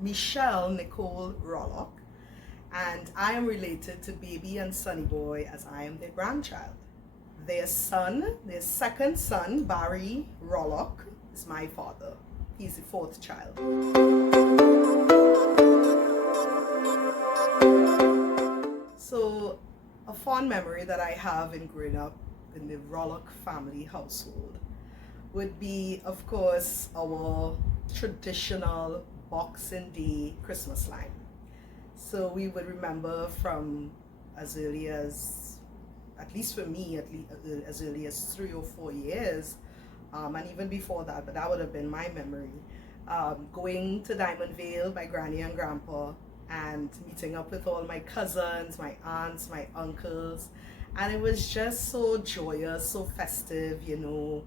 Michelle Nicole Rollock, and I am related to Baby and Sonny Boy as I am their grandchild. Their son, their second son, Barry Rollock, is my father. He's the fourth child. So, a fond memory that I have in growing up in the Rollock family household would be, of course, our traditional Boxing Day Christmas line. So we would remember from as early as, at least for me, as early as 3 or 4 years, and even before that, but that would have been my memory, going to Diamond Vale, my granny and grandpa, and meeting up with all my cousins, my aunts, my uncles, and it was just so joyous, so festive, you know,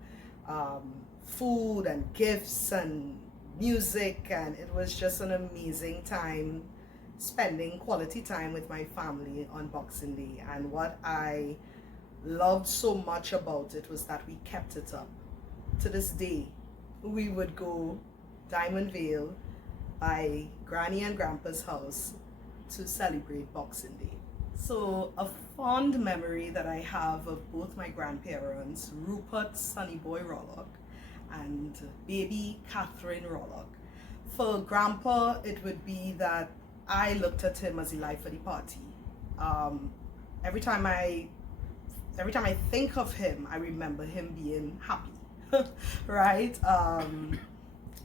food and gifts and music, and it was just an amazing time spending quality time with my family on Boxing Day. And what I loved so much about it was that we kept it up. To this day, we would go Diamond Vale by Granny and Grandpa's house to celebrate Boxing Day. So a fond memory that I have of both my grandparents, Rupert Sonny Boy Rollock and baby Catherine Rollock. For Grandpa, it would be that I looked at him as the life of the party. Every time I think of him, I remember him being happy, right?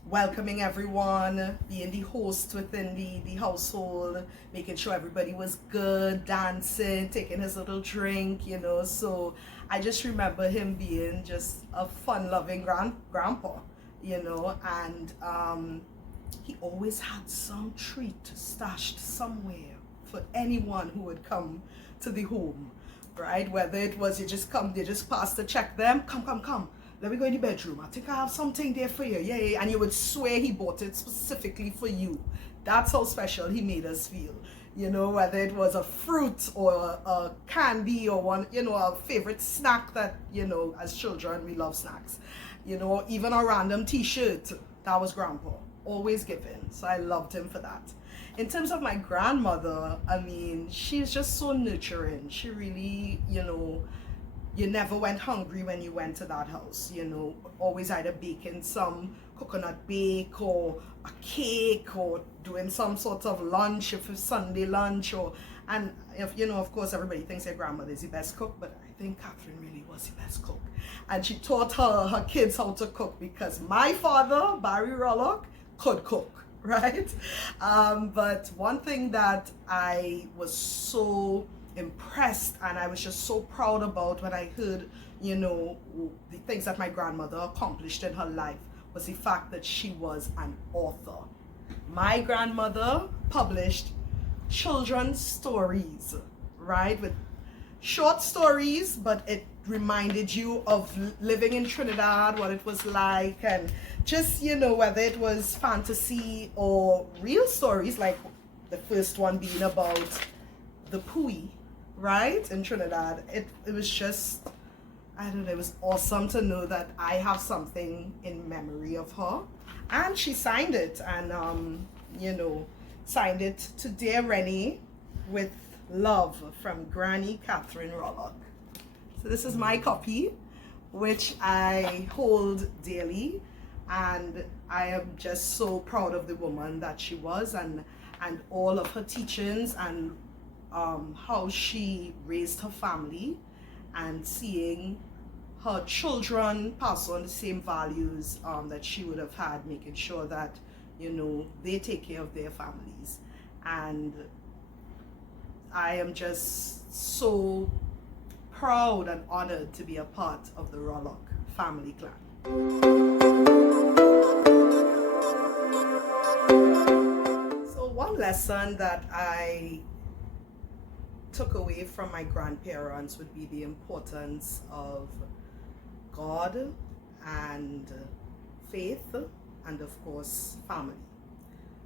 Welcoming everyone, being the host within the household, making sure everybody was good, dancing, taking his little drink, you know. So I just remember him being just a fun-loving grandpa, you know, and he always had some treat stashed somewhere for anyone who would come to the home, right? Whether it was they just passed to check them, come. Let me go in the bedroom. I think I have something there for you. Yeah. And you would swear he bought it specifically for you. That's how special he made us feel. You know, whether it was a fruit or a candy or one, you know, a favorite snack that, you know, as children, we love snacks. You know, even a random t-shirt, that was Grandpa. Always giving. So I loved him for that. In terms of my grandmother, I mean, she's just so nurturing. She really, you know, you never went hungry when you went to that house, you know, always either baking some coconut bake or a cake or doing some sort of lunch, if it's Sunday lunch, and if, you know, of course, everybody thinks their grandmother is the best cook, but I think Catherine really was the best cook. And she taught her kids how to cook because my father, Barry Rollock, could cook, right? But one thing that I was so impressed and I was just so proud about when I heard, you know, the things that my grandmother accomplished in her life was the fact that she was an author. My grandmother published children's stories, right? With short stories, but it reminded you of living in Trinidad, what it was like, and just, you know, whether it was fantasy or real stories, like the first one being about the Pui, right, in Trinidad. It was just, I don't know, it was awesome to know that I have something in memory of her. And she signed it, and you know, signed it to Dear Rennee with love from Granny Catherine Rollock. So this is my copy, which I hold dearly, and I am just so proud of the woman that she was, and all of her teachings, and how she raised her family, and seeing her children pass on the same values that she would have had, making sure that, you know, they take care of their families. And I am just so proud and honored to be a part of the Rollock family clan. So one lesson that I took away from my grandparents would be the importance of God and faith, and of course family.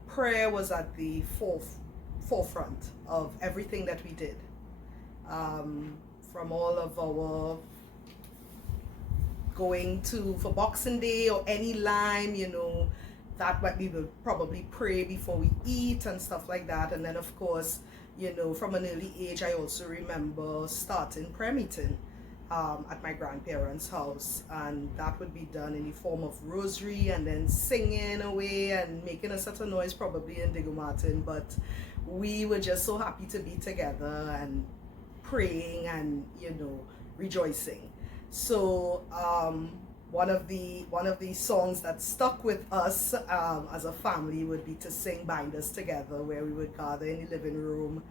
Prayer was at the forefront of everything that we did, from all of our going to for Boxing Day or any line, you know, that what we would probably pray before we eat and stuff like that. And then of course, you know, from an early age, I also remember starting prayer meeting at my grandparents' house, and that would be done in the form of rosary and then singing away and making a certain noise, probably in Diego Martin, but we were just so happy to be together and praying and, you know, rejoicing. So one of the songs that stuck with us as a family would be to sing Bind Us Together, where we would gather in the living room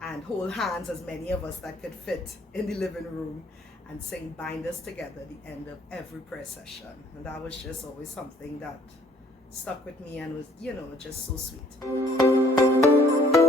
and hold hands, as many of us that could fit in the living room, and sing Bind Us Together at the end of every prayer session. And that was just always something that stuck with me and was, you know, just so sweet.